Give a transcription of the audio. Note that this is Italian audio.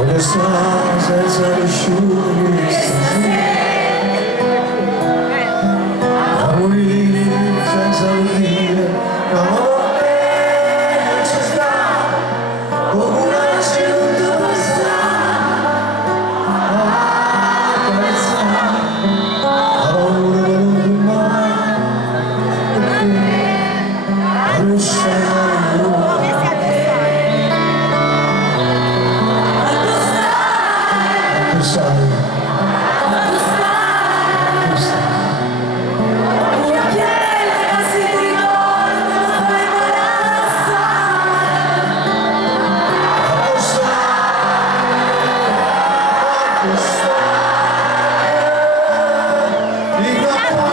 olha só senza nessuno a morire senza udire l'amore non ci sta come una ceduta basta a carezzare a paura che non ti mai perché non sai Viva